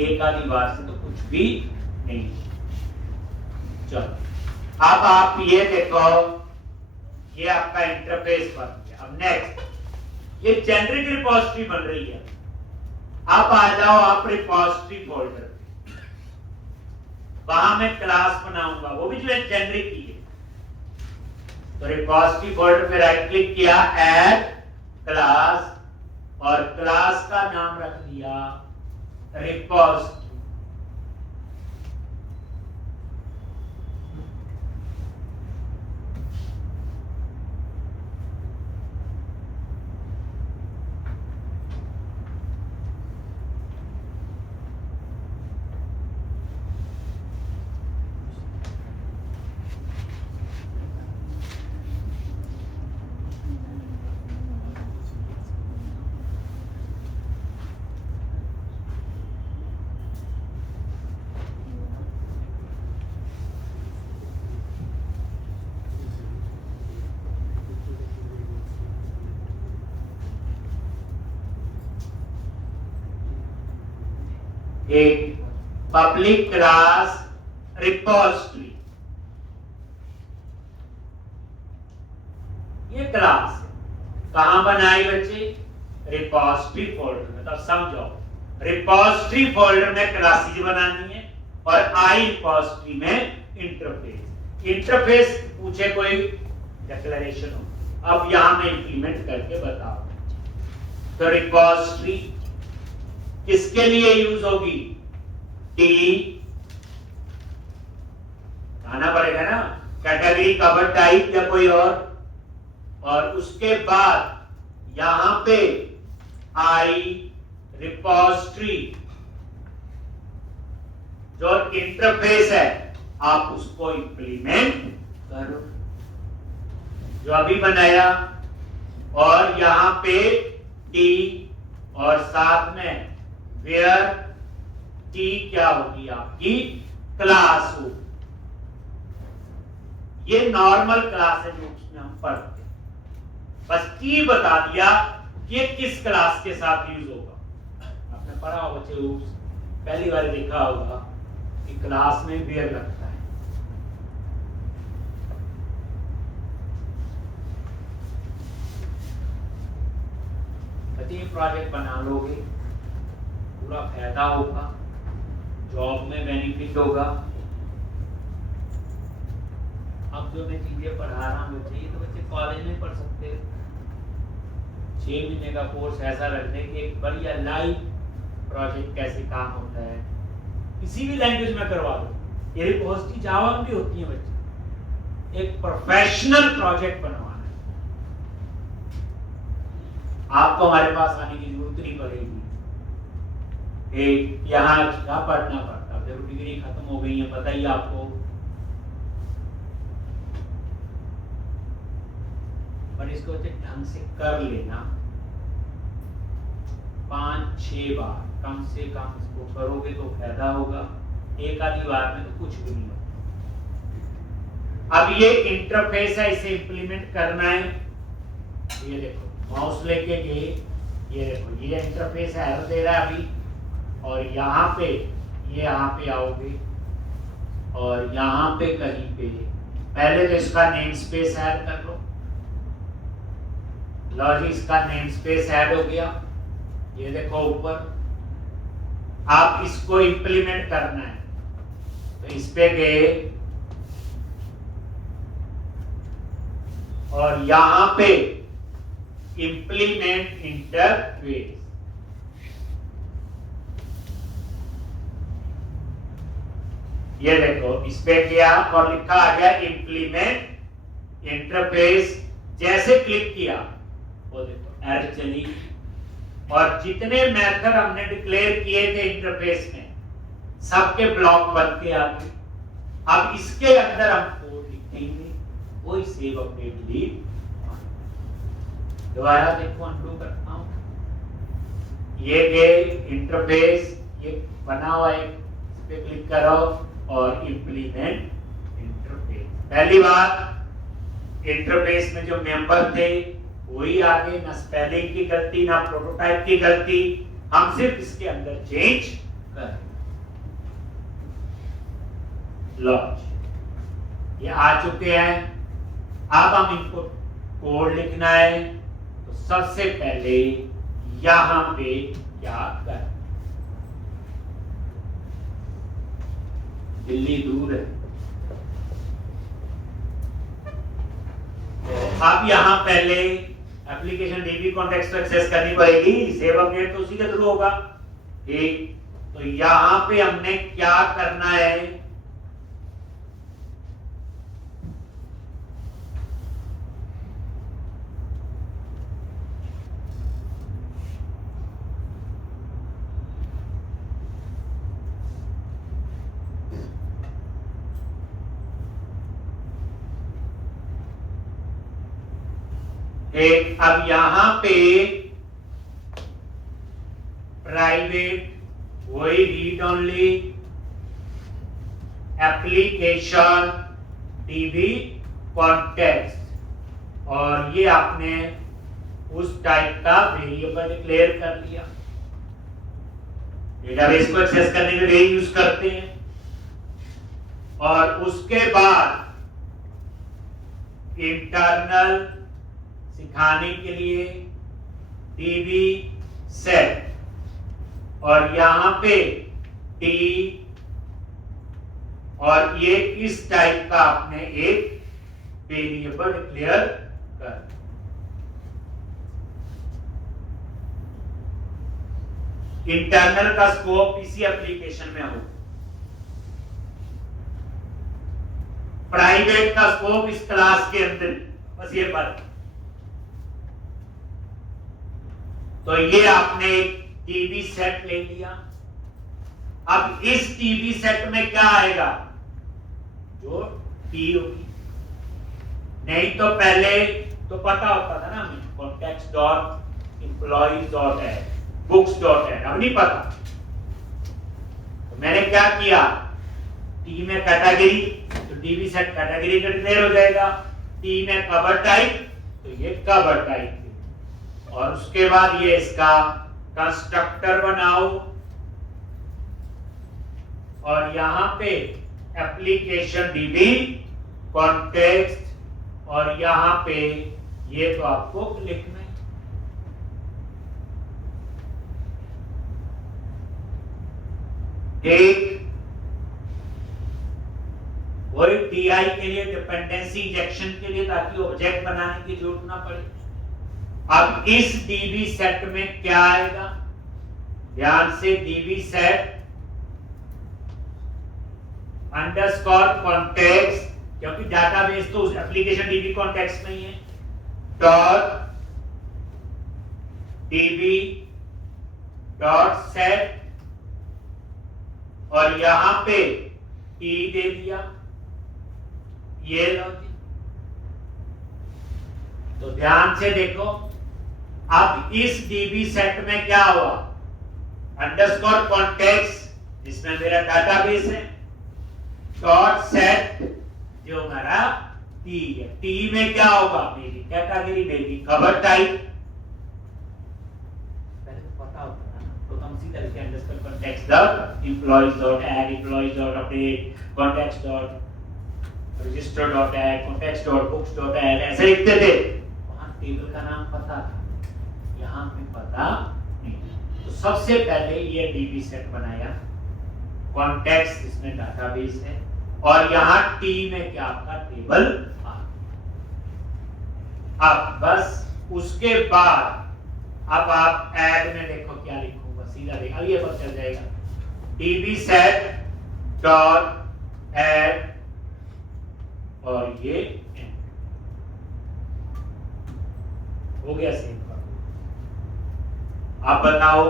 एक आधी बार से तो कुछ भी नहीं। चलो अब आप ये देखो, ये आपका इंटरफेस बन गया। अब नेक्स्ट, ये जेनरिक रिपोजिटरी बन रही है। अब आ जाओ आप रिपोजिटरी फोल्डर पे, वहां मैं क्लास बनाऊंगा, वो भी जो है जेनरिक ही है। तो रिपोजिटरी फोल्डर पे राइट क्लिक किया, ऐड क्लास, और क्लास का नाम रख दिया रिपोजिटरी। एक पब्लिक क्लास रिपोजिटरी, ये क्लास कहां बनाई बच्चे? रिपोजिटरी फोल्डर में। तो समझो, रिपोजिटरी फोल्डर में क्लासेज बनानी है और आई रिपोजिटरी में इंटरफेस। इंटरफेस पूछे कोई डिक्लेरेशन हो, अब यहां मैं इंप्लीमेंट करके बताओ। तो रिपोजिटरी किसके लिए यूज होगी? डी आना पड़ेगा ना, कैटेगरी, कवर टाइप या कोई और उसके बाद यहां पे आई रिपोजिटरी जो इंटरफेस है आप उसको इंप्लीमेंट करो जो अभी बनाया, और यहां पे टी और साथ में वेयर टी क्या होगी? आपकी क्लास हो। ये नॉर्मल क्लास है जो उसमें हम पढ़ते हैं। बस की बता दिया कि ये किस क्लास के साथ यूज होगा। आपने पढ़ा होगा बच्चे, पहली बार देखा होगा कि क्लास में वेयर लगता है। ये प्रोजेक्ट बना लोगे, पूरा फायदा होगा, जॉब में बेनिफिट होगा। अब जो मैं चीजें पढ़ा रहा हूँ बच्चे, ये तो बच्चे कॉलेज में पढ़ सकते हैं। 6 महीने का कोर्स ऐसा रखने की एक बढ़िया लाइव प्रोजेक्ट कैसे काम होता है किसी भी लैंग्वेज में करवा दो। ये रिपोजिटरी जावा में भी होती है बच्चे। एक प्रोफेशनल प्रोजेक्ट बनवाना है, आपको हमारे पास आने की जरूरत नहीं पड़ेगी। एक यहाँ क्या पढ़ना पड़ता है, जब डिग्री खत्म हो गई है पता ही आपको, पर इसको ढंग से कर लेना 5-6 बार कम से कम इसको करोगे तो फायदा होगा। एक आधी बार में तो कुछ भी नहीं होगा। अब ये इंटरफेस है, इसे इंप्लीमेंट करना है। ये देखो माउस लेके गए, ये देखो ये इंटरफेस एरर दे रहा है अभी, और यहाँ पे आओगे और यहाँ पे कहीं पे पहले तो इसका नेम स्पेस ऐड कर लो। लो जी, इसका नेम स्पेस ऐड हो गया। ये देखो ऊपर, आप इसको इंप्लीमेंट करना है तो इस पे गए और यहां पे इंप्लीमेंट इंटरफेस, ये देखो इस पे गया और लिखा आ गया इंप्लीमेंट इंटरफेस। जैसे क्लिक किया वो देखो एरर चली, और जितने मेथड हमने डिक्लेयर किए थे इंटरफेस में सबके ब्लॉक बन के आ गए। अब इसके अंदर हम कोड लिखेंगे, वही सेव अपडेट डिलीट। दोबारा देखो अनडू करता हूं। ये गए इंटरफेस, ये बना हुआ है, इस पे क्लिक करो और इंप्लीमेंट इंटरफेस। पहली बार इंटरफेस में जो मेंबर थे वही आगे, ना स्पेलिंग की गलती ना प्रोटोटाइप की गलती, हम सिर्फ इसके अंदर चेंज कर। लॉन्च ये आ चुके हैं। अब हम इनको कोड लिखना है, तो सबसे पहले यहां पे क्या कर, दिल्ली दूर है तो अब यहां पहले एप्लीकेशन डीबी कॉन्टेक्स्ट एक्सेस करनी पड़ेगी। सेव अपडेट तो उसी के थ्रू होगा। ठीक, तो यहां पे हमने क्या करना है, अब यहां पे प्राइवेट वही read only application DB context, और ये आपने उस टाइप का वेरिएबल डिक्लेयर कर लिया। डेटाबेस को एक्सेस करने के लिए यूज करते हैं। और उसके बाद इंटरनल सिखाने के लिए डीबी सेट और यहां पे टी और ये इस टाइप का आपने एक वेरिएबल डिक्लेयर कर। इंटरनल का स्कोप इसी एप्लीकेशन में हो, प्राइवेट का स्कोप इस क्लास के अंदर, बस ये बात। तो ये आपने एक टीबी सेट ले लिया। अब इस टीबी सेट में क्या आएगा, जो टी होगी। नहीं तो पहले तो पता होता था ना हमें, context dot employees dot add, books dot add, अब नहीं पता। तो मैंने क्या किया, टी में कैटेगरी, तो डीबी सेट कैटेगरी का डिक्लेयर हो जाएगा। टी में कवर टाइप, तो ये कवर टाइप, और उसके बाद ये इसका कंस्ट्रक्टर बनाओ और यहां पे एप्लीकेशन डीबी कॉन्टेक्स्ट, और यहां पे ये तो आपको लिखना है। एक वही टीआई के लिए डिपेंडेंसी इंजेक्शन के लिए, ताकि ऑब्जेक्ट बनाने की जरूरत ना पड़े। अब इस डीबी सेट में क्या आएगा, ध्यान से, डीबी सेट अंडरस्कोर कॉन्टेक्स्ट, क्योंकि डाटाबेस तो उस एप्लीकेशन डीबी कॉन्टेक्स्ट में ही है, डॉट डीबी डॉट सेट, और यहां पे टी दे दिया। ये लो, तो ध्यान से देखो, अब इस डीबी सेट में क्या हुआ, अंडरस्कोर कॉन्टेक्स्ट जिसमें मेरा डाटाबेस है, डॉट सेट जो हमारा टी है। टी में क्या होगा, मेरी कैटेगरी, मेरी कवर टाइप। पहले तो पता होता था ना, तो हम सीधा लिखते हैं underscore context dot employees dot add, employees dot update, context dot register dot add, context dot books dot add, ऐसे लिखते थे। वहां टेबल का नाम पता था, यहां पे पता नहीं। तो सबसे पहले ये डीबी सेट बनाया, कॉन्टेक्स्ट इसमें डाटाबेस है, और यहां टी में क्या आपका टेबल आ। अब बस उसके बाद अब आप ऐड में देखो क्या लिखूंगा, सीधा देखो, अब ये पता चल जाएगा, डीबी सेट डॉट ऐड, और ये हो गया सेव। आप बताओ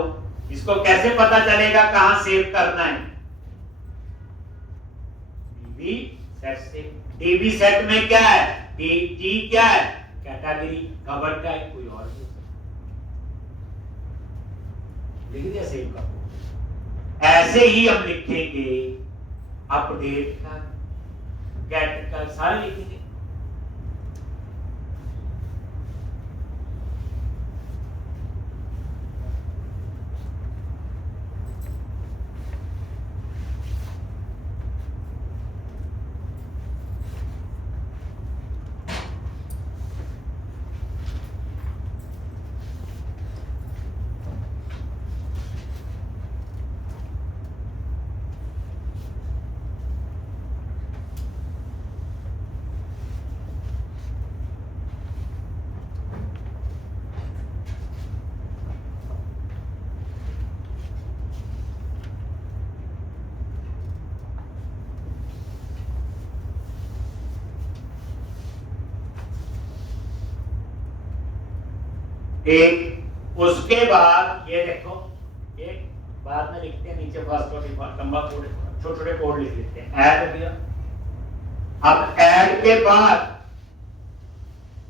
इसको कैसे पता चलेगा कहां सेव करना है, डीबी सेट से। डीबी सेट में क्या है, टी क्या है, कैटेगरी, कवर टाइप, कोई और भी लिख दिया सेव का। ऐसे ही हम लिखेंगे अपडेट का, गेट का, सारे लिखेंगे। एक, उसके बाद ये देखो, ये बाद में लिखते हैं नीचे फर्स्ट और लंबा कोड, छोटे छोटे कोड लिख लेते हैं। ऐड हो गया। अब ऐड के बाद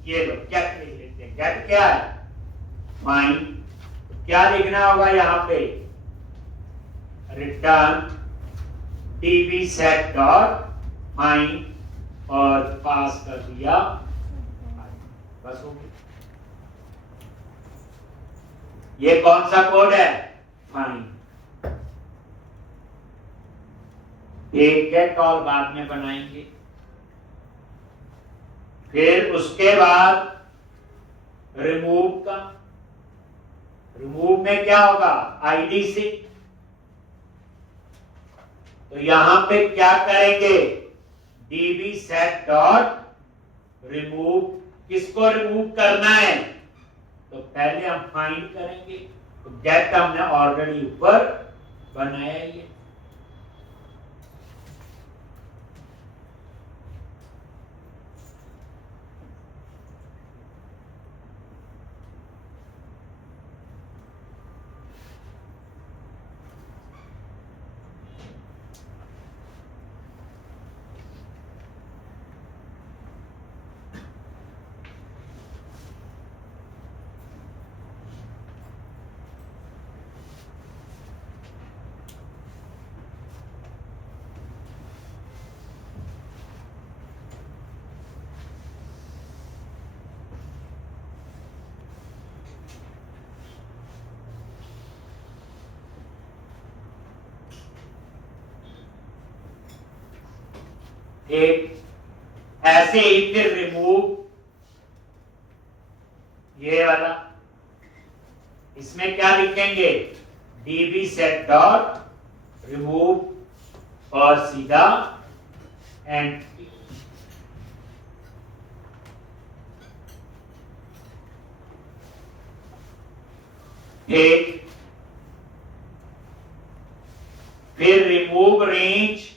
ये लो गेट लिख लेते हैं। गेट क्या है, फाइंड। क्या लिखना होगा यहाँ पे, return dB set dot find और पास कर दिया, बस हो गया। ये कौन सा कोड है, फाइंड। एक गेट ऑल बाद में बनाएंगे। फिर उसके बाद रिमूव का, रिमूव में क्या होगा, आईडी से। तो यहां पे क्या करेंगे, db set डॉट रिमूव, किसको रिमूव करना है, तो पहले हम फाइंड करेंगे। तो गेट हमने ऑलरेडी ऊपर बनाया ही है। एक ऐसे ही फिर रिमूव, ये वाला, इसमें क्या लिखेंगे, db set डॉट रिमूव और सीधा एंट्री। एक फिर remove range,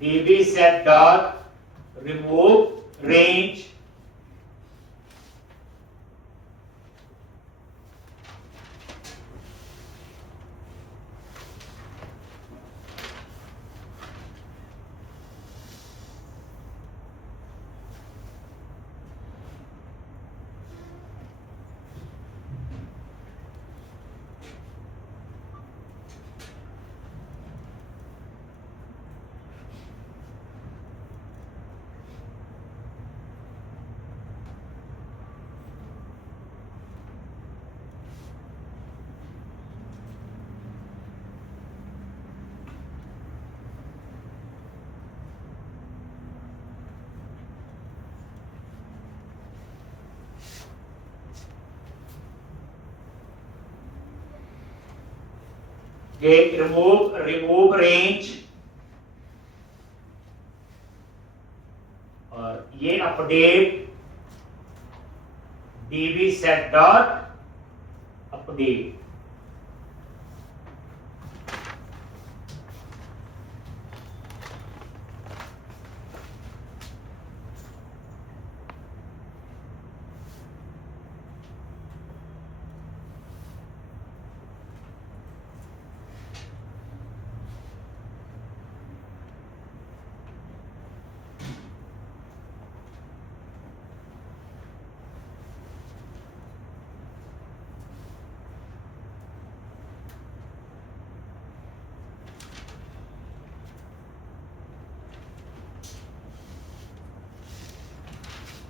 db set dot remove range, एक रिमूव रेंज, और ये update db set dot update.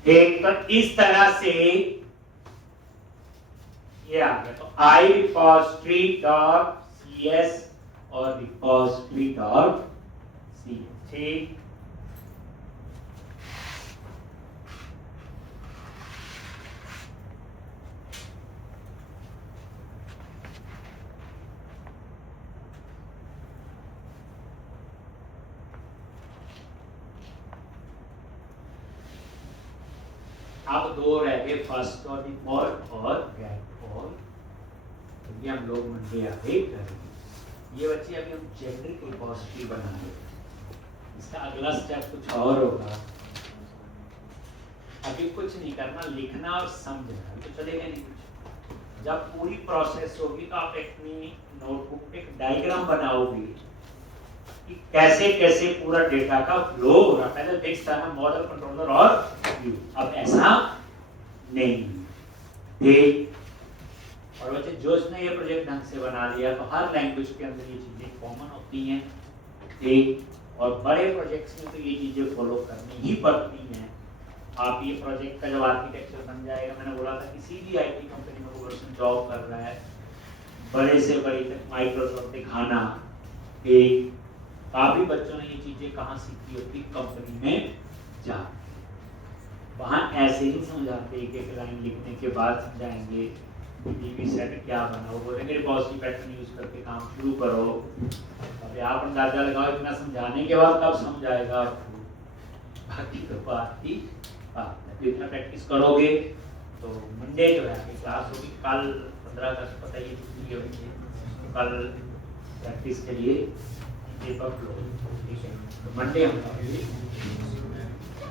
एक तो इस तरह से ये आ गया। तो आई रिपोजिटरी डॉट सी एस और रिपोजिटरी डॉट सी, ठीक। अब दो रह गए, फर्स्ट और डिफॉल्ट और गेट ऑल। तो ये हम लोग मंडे आगे करेंगे। ये बच्चे अभी हम जेनेरिक रिपोजिटरी बनाएंगे। इसका अगला स्टेप कुछ और होगा। अभी कुछ नहीं करना, लिखना और समझना तो चलेगा नहीं कुछ। जब पूरी प्रोसेस होगी तो आप अपनी नोटबुक पे एक डायग्राम बनाओगे कि कैसे कैसे पूरा डेटा का फ्लो हो रहा। पहले फिक्स था ना मॉडल, कंट्रोलर और व्यू, अब ऐसा नहीं। ठीक। और बच्चे जो इसने ये प्रोजेक्ट ढंग से बना लिया तो हर लैंग्वेज के अंदर ये चीजें कॉमन होती हैं। ठीक। और बड़े प्रोजेक्ट्स में तो ये चीजें फॉलो करनी ही पड़ती हैं। आप ये प्रोजेक्ट का जब आर्किटेक्चर बन जाएगा, मैंने बोला था किसी भी आईटी कंपनी में वो पर्सन जॉब कर रहा है, बड़े से बड़ी तक माइक्रोसॉफ्ट पे घाना एक, काफी बच्चों ने ये चीजें कहाँ सीखी होती, कंपनी में जा, वहाँ ऐसे ही समझाते, एक एक लाइन लिखने के बाद समझाएंगे डीबी सेट क्या बना, वो बोलेंगे रिपॉजिटरी पैटर्न यूज करके काम शुरू करो। अभी आप अंदाजा लगाओ इतना समझाने के बाद कब समझाएगा आपको, बाकी तो बात ही बात है। तो इतना प्रैक्टिस करोगे तो मंडे जो है आपकी क्लास होगी, कल 15 अगस्त पता ही छुट्टी होगी, तो कल प्रैक्टिस के लिए पेपर क्लोज, ठीक है, तो मंडे हम